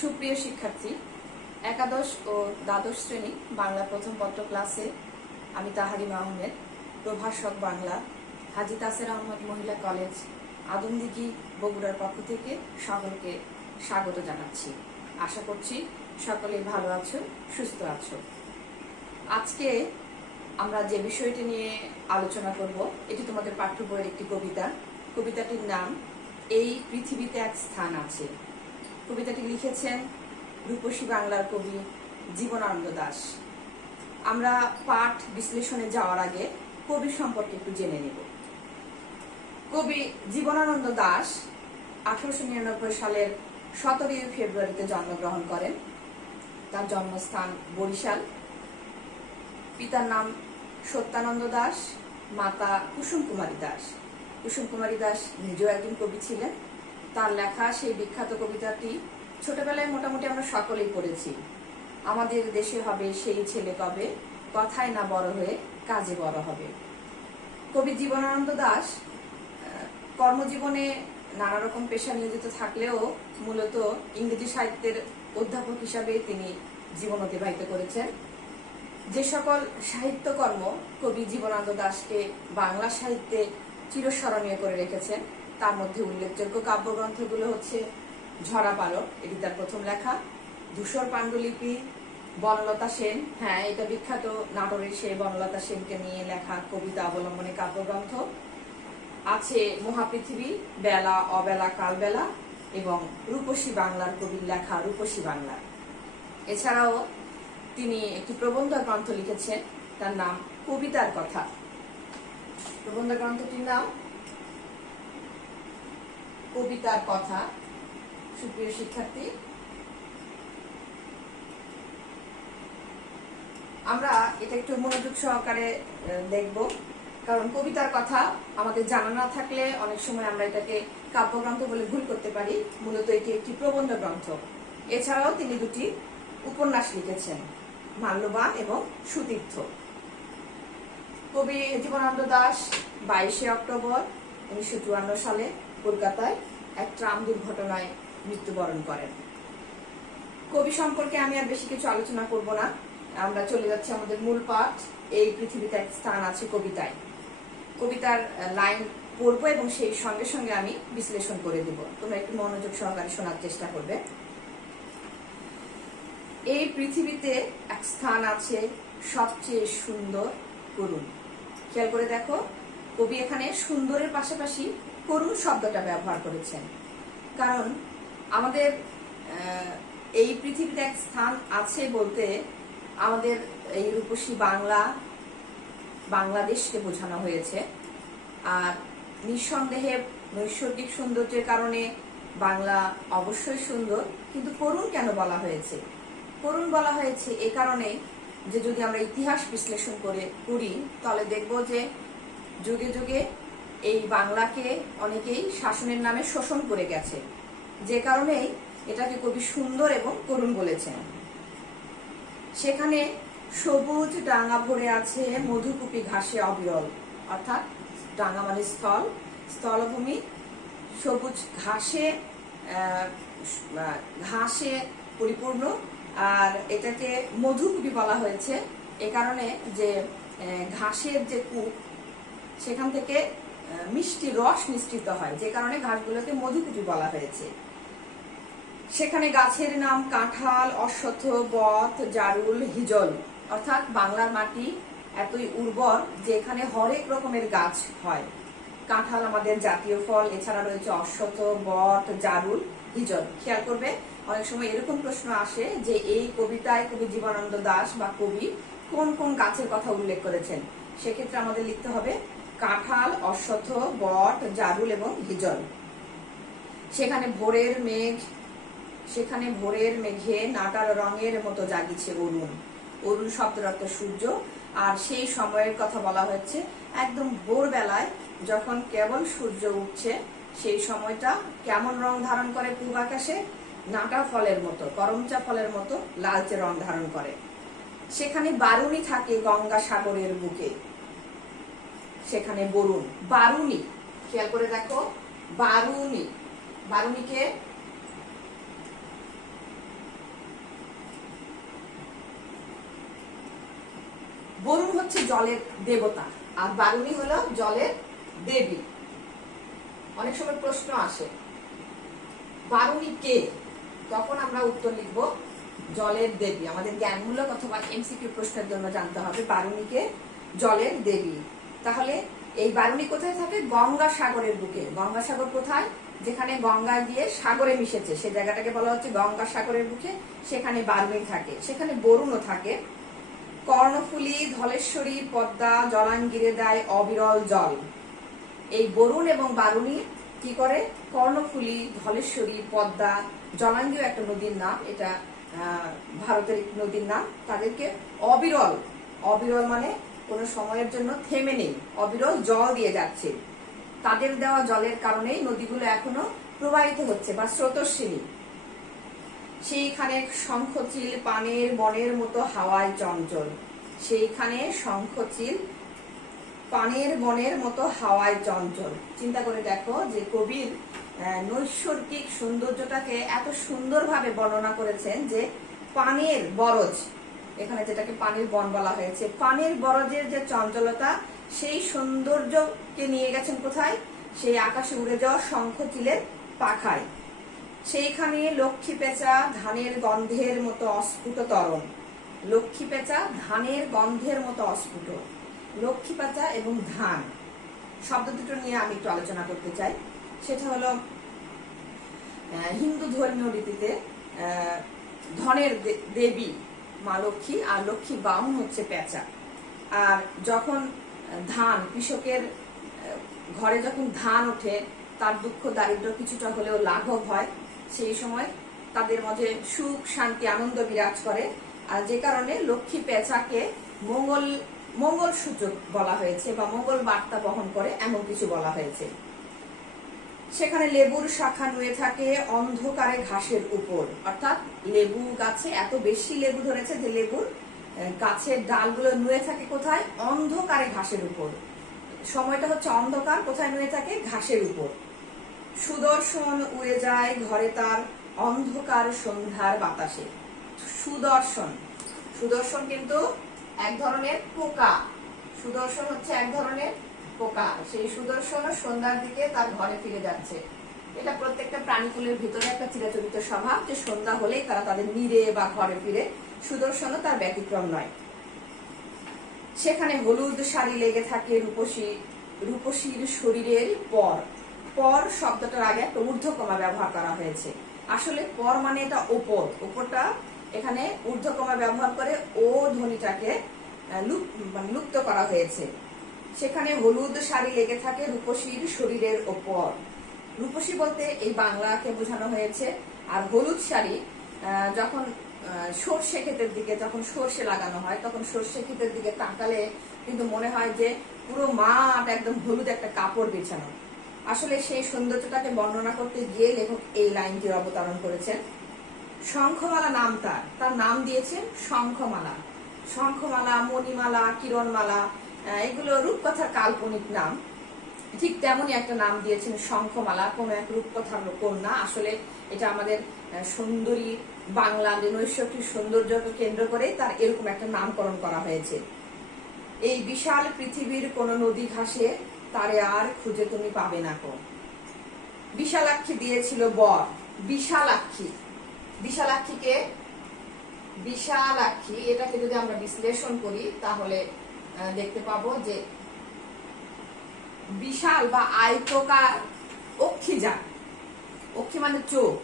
সুপ্রিয় শিক্ষার্থী, একাদশ ও দ্বাদশ শ্রেণী বাংলা প্রথম পত্র ক্লাসে আমি তাহারিমা আহমেদ, প্রভাষক বাংলা, হাজী তাসের আহমদ মহিলা কলেজ, আদমদিঘি, বগুড়ার পক্ষ থেকে সকলকে স্বাগত জানাচ্ছি। আশা করছি সকলেই ভালো আছো, সুস্থ আছো। আজকে আমরা যে বিষয়টি নিয়ে আলোচনা করব, এটি তোমাদের পাঠ্য বইয়ের একটি কবিতা। কবিতাটির নাম এই পৃথিবীতে এক স্থান আছে। কবিতাটি লিখেছেন রূপসী বাংলার কবি জীবনানন্দ দাশ। আমরা পাঠ বিশ্লেষণে যাওয়ার আগে কবি সম্পর্কে একটু জেনে নেব। কবি জীবনানন্দ দাশ 1899 সালের 17 ফেব্রুয়ারিতে জন্মগ্রহণ করেন। তার জন্মস্থান বরিশাল। পিতার নাম সত্যানন্দ দাশ, মাতা কুসুম কুমারী দাস। কুসুম কুমারী দাস নিজেও একজন কবি ছিলেন। তার লেখা সেই বিখ্যাত কবিতাটি ছোটবেলায় মোটামুটি আমরা সকলেই পড়েছি। আমাদের দেশে হবে সেই ছেলে কবে, কথায় না বড় হয়ে কাজে বড় হবে। কবি জীবনানন্দ দাশ কর্মজীবনে নানা রকম পেশা নিয়োজিত থাকলেও মূলত ইংরেজি সাহিত্যের অধ্যাপক হিসাবে তিনি জীবন অতিবাহিত করেছেন। যে সকল সাহিত্যকর্ম কবি জীবনানন্দ দাশকে বাংলা সাহিত্যে চিরস্মরণীয় করে রেখেছেন, তার মধ্যে উল্লেখযোগ্য কাব্যগ্রন্থগুলো হচ্ছে ঝরা পালক, এটি তার প্রথম লেখা, ধূসর পাণ্ডুলিপি, বনলতা সেন, হ্যাঁ এটা বিখ্যাত নাটোরের সেই বনলতা সেনকে নিয়ে লেখা কবিতা অবলম্বনে কাব্যগ্রন্থ আছে, মহাপৃথিবী, বেলা অবেলা কালবেলা এবং রূপসী বাংলার কবির লেখা রূপসী বাংলা। এছাড়াও তিনি একটি প্রবন্ধ গ্রন্থ লিখেছেন, তার নাম কবিতার কথা। প্রবন্ধ গ্রন্থটির নাম কবিতার কথা। সুপ্রিয় শিক্ষার্থী, আমরা এটা একটু মনোযোগ সহকারে দেখব, কারণ কবিতার কথা আমাদের জানা না থাকলে অনেক সময় আমরা এটাকে কাব্যগ্রন্থ বলে ভুল করতে পারি। মূলত এটি একটি প্রবন্ধ গ্রন্থ। এছাড়াও তিনি দুটি উপন্যাস লিখেছেন, মাল্যবান এবং সুতীর্থ। কবি জীবনানন্দ দাশ 22 অক্টোবর 1954 সালে কলকাতায় এক ট্রাম দুর্ঘটনায় মৃত্যুবরণ করেন। কবি সম্পর্কে আমি আর বেশি কিছু আলোচনা করব না, আমরা চলে যাচ্ছি আমাদের মূল পাঠ, এই পৃথিবীতে এক স্থান আছে কবিতায়। কবিতার লাইন পড়বো এবং সেই সঙ্গে সঙ্গে আমি বিশ্লেষণ করে দেব। তোমরা একটু মনোযোগ সহকারে শোনার চেষ্টা করবে। এই পৃথিবীতে এক স্থান আছে সবচেয়ে সুন্দর করুণ। খেয়াল করে দেখো, কবি এখানে সুন্দরের পাশাপাশি করুণ শব্দটা ব্যবহার করেছেন। কারণ আমাদের এই পৃথিবীতে এক স্থান আছে বলতে আমাদের এই রূপসী বাংলাদেশকে বোঝানো হয়েছে। আর নিঃসন্দেহে নৈসর্গিক সৌন্দর্যের কারণে বাংলা অবশ্যই সুন্দর, কিন্তু করুণ কেন বলা হয়েছে? করুণ বলা হয়েছে এ কারণে যে যদি আমরা ইতিহাস বিশ্লেষণ করি তাহলে দেখব যে যুগে যুগে এই বাংলাকে অনেকেই শাসনের নামে শোষণ করে গেছে, যে কারণে এটাকে কবি সুন্দর এবং করুণ বলেছেন। সেখানে সবুজ ডাঙা ভরে আছে মধুকুপি ঘাসে অবিরল, অর্থাৎ ডাঙা মানে স্থল, স্থলভূমি, সবুজ ঘাসে পরিপূর্ণ। আর এটাকে মধুকুপি বলা হয়েছে এ কারণে যে ঘাসের যে কূপ, সেখান থেকে মিষ্টি রস নিঃসৃত হয়, যে কারণে ঘাসগুলোকে মধুকুপি বলা হয়েছে। সেখানে গাছের নাম কাঁঠাল, অশ্বত্থ, বট, জারুল, হিজল, অর্থাৎ বাংলার মাটি এতই উর্বর যে এখানে হরেক রকমের গাছ হয়। কাঁঠাল আমাদের জাতীয় ফল, এছাড়া রয়েছে অশ্বত্থ, বট, জারুল, হিজল। খেয়াল করবে, অনেক সময় এরকম প্রশ্ন আসে যে এই কবিতায় কবি জীবনানন্দ দাশ বা কবি কোন কোন গাছের কথা উল্লেখ করেছেন। সেক্ষেত্রে আমাদের লিখতে হবে কাঁঠাল, অশ্বত্থ, বট, জারুল এবং হিজল। সেখানে ভোরের মেঘে নাটার রঙের মতো জাগিছে অরুণ। অরুণ শব্দের অর্থ সূর্য। আর সেই সময়ের কথা বলা হচ্ছে একদম ভোরবেলায় যখন কেবল সূর্য উঠছে, সেই সময়টা কেমন রং ধারণ করে পূর্ব আকাশে? নাটা ফলের মতো, করমচা ফলের মতো লালচে রং ধারণ করে। সেখানে বারুণী থাকে গঙ্গা সাগরের বুকে, সেখানে বরুণ। বারুণী, খেয়াল করে দেখো, বারুণীকে হচ্ছে জলের দেবতা আর বারুণী হলো জলের দেবী। অনেক সময় প্রশ্ন আসে বারুণী কে, তখন আমরা উত্তর লিখব জলের দেবী। আমাদের জ্ঞানমূলক অথবা এমসিকিউ প্রশ্নের জন্য জানতে হবে বারুণীকে জলের দেবী। তাহলে এই বারুণী কোথায় থাকে? গঙ্গাসাগরের বুকে। গঙ্গাসাগর কোথায়? যেখানে গঙ্গা গিয়ে সাগরে মিশেছে সে জায়গাটাকে বলা হচ্ছে গঙ্গাসাগরের বুকে, সেখানে বারুণী থাকে, সেখানে বরুণও থাকে। কর্ণফুলী, ধলেশ্বরী, পদ্মা জলাঙ্গিরে দেয় অবিরল জল। এই বরুণ এবং বারুণী কি করে? কর্ণফুলী, ধলেশ্বরী, পদ্মা, জলাঙ্গীর একটা নদীর নাম, এটা ভারতের নদীর নাম, তাদেরকে অবিরল, অবিরল মানে কোনো সময়ের জন্য থেমে নেই, অবিরল জল দিয়ে যাচ্ছে। তাদের দেওয়া জলের কারণেই নদীগুলো এখনো প্রবাহিত হচ্ছে বা স্রোতস্বিনী। সেইখানে শঙ্খচিল পানের বনের মতো হাওয়ায় চঞ্চল। সেইখানে শঙ্খচিল পানের বনের মতো হাওয়ায় চঞ্চল। চিন্তা করে দেখো যে কবির নৈসর্গিক সৌন্দর্যটাকে এত সুন্দরভাবে বর্ণনা করেছেন যে পানের বরজ, এখানে যেটাকে পানির বন বলা হয়েছে, পানের বরজের যে চঞ্চলতা সেই সৌন্দর্যকে নিয়ে গেছেন কোথায়? সেই আকাশে উড়ে যাওয়া শঙ্খচিলের পাখায়। সেইখানে লক্ষ্মী পেঁচা ধানের গন্ধের মতো অস্ফুট তরণ। লক্ষ্মী পেঁচা ধানের গন্ধের মতো অস্ফুট। লক্ষ্মী পেঁচা এবং ধান শব্দ দুটো নিয়ে আমি একটু আলোচনা করতে চাই। সেটা হলো হিন্দু ধর্মীয় রীতিতে ধনের দেবী মা লক্ষ্মী, আর লক্ষ্মী বাহন হচ্ছে পেঁচা। আর যখন ধান, কৃষকের ঘরে যখন ধান ওঠে, তার দুঃখ দারিদ্র কিছুটা হলেও লাঘব হয়, সেই সময় তাদের মাঝে সুখ শান্তি আনন্দ বিরাজ করে। আর যে কারণে লক্ষ্মী পেঁচাকে মঙ্গল সূচক বলা হয়েছে বা মঙ্গল বার্তা বহন করে এমন কিছু বলা হয়েছে। সেখানে লেবুর শাখা নুয়ে থাকে অন্ধকারে ঘাসের উপর, অর্থাৎ লেবু গাছে এত বেশি লেবু ধরেছে যে লেবুর গাছের ডালগুলো নুয়ে থাকে কোথায়? অন্ধকারে ঘাসের উপর। সময়টা হচ্ছে অন্ধকার, কোথায় নুয়ে থাকে? ঘাসের উপর। সুদর্শন উড়ে যায় ঘরে তার অন্ধকার সন্ধ্যার বাতাসে। সুদর্শন, সুদর্শন কিন্তু এক ধরনের পোকা, সুদর্শন হচ্ছে এক ধরনের পোকা। সেই সুদর্শন সন্ধ্যার দিকে তার ঘরে ফিরে যাচ্ছে। এটা প্রত্যেকটা প্রাণীকুলের ভিতরে একটা চিরাচরিত স্বভাব যে সন্ধ্যা হলেই তারা তাদের নীড়ে বা ঘরে ফিরে। সুদর্শনও তার ব্যতিক্রম নয়। সেখানে হলুদ শাড়ি লেগে থাকে রূপসীর শরীরের পর। পর শব্দটার আগে একটা ঊর্ধ্বকমা ব্যবহার করা হয়েছে। আসলে পর মানে এটা ওপর, ওপরটা এখানে ঊর্ধ্বকমা ব্যবহার করে ও ধ্বনিটাকে লুপ্ত করা হয়েছে। সেখানে হলুদ শাড়ি লেগে থাকে রূপসীর শরীরের ওপর। রূপসী বলতে এই বাংলাকে বোঝানো হয়েছে। আর হলুদ শাড়ি যখন সর্ষে ক্ষেতের দিকে যখন সর্ষে লাগানো হয়, তখন সর্ষে ক্ষেতের দিকে তাকালে কিন্তু মনে হয় যে পুরো মাঠ একদম হলুদ একটা কাপড় বিছানো। আসলে সেই সৌন্দর্যটাকে বর্ণনা করতে গিয়ে লেখক এই লাইনটির অবতারণ করেছেন। শঙ্খমালা নাম তার নাম দিয়েছেন শঙ্খমালা। শঙ্খমালা, মণিমালা, কিরণমালা এগুলো রূপকথার কাল্পনিক নাম। ঠিক তেমনই একটা নাম দিয়েছেন শঙ্খমালা, কোন এক রূপকথার কন্যা। আসলে এটা আমাদের সুন্দরী বাংলা নৈসর্গিক সৌন্দর্যকে কেন্দ্র করে তার এরকম একটা নামকরণ করা হয়েছে। এই বিশাল পৃথিবীর কোন নদী ঘাসে তারে আর খুঁজে তুমি পাবে না কো। বিশালাক্ষী দিয়েছিল বর। বিশালাক্ষী, বিশালাক্ষীকে, বিশালাক্ষী এটাকে যদি আমরা বিশ্লেষণ করি তাহলে দেখতে পাবো যে বিশাল বা আয়তকার অক্ষী যান, অক্ষী মানে চোখ,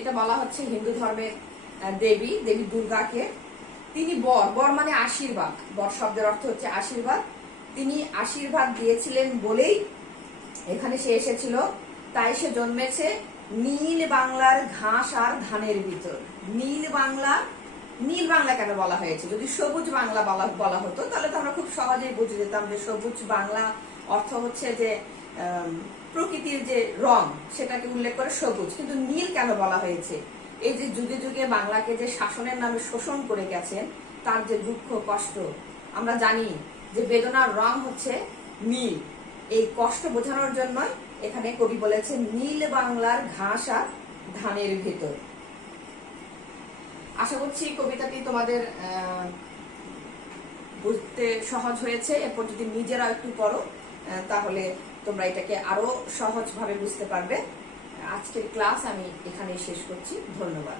এটা বলা হচ্ছে হিন্দু ধর্মের দেবী দুর্গাকে। তিনি বর, বর মানে আশীর্বাদ, বর শব্দের অর্থ হচ্ছে আশীর্বাদ। তিনি আশীর্বাদ দিয়েছিলেন বলেই এখানে সে এসেছিল। তাই সে জন্মেছে নীল বাংলার ঘাস আর ধানের ভিতর। নীল বাংলা, নীল বাংলা কেন বলা হয়েছে? যদি সবুজ বাংলা বলা হতো তাহলে তো আমরা খুব সহজেই বুঝে যেতাম যে সবুজ বাংলা অর্থ হচ্ছে যে প্রকৃতির যে রং সেটাকে উল্লেখ করে সবুজ। কিন্তু নীল কেন বলা হয়েছে? এই যে যুগে যুগে বাংলাকে যে শাসনের নামে শোষণ করে গেছেন, তার যে দুঃখ কষ্ট, আমরা জানি যে বেদনার রং হচ্ছে নীল। এই কষ্ট বোঝানোর জন্য এখানে কবি বলেছেন নীল বাংলার ঘাস আর ধানের ভেতর। আশা করছি কবিতাটি তোমাদের বুঝতে সহজ হয়েছে। এরপর যদি নিজেরা একটু পড়ো তাহলে তোমরা এটাকে আরো সহজভাবে বুঝতে পারবে। আজকের ক্লাস আমি এখানেই শেষ করছি। ধন্যবাদ।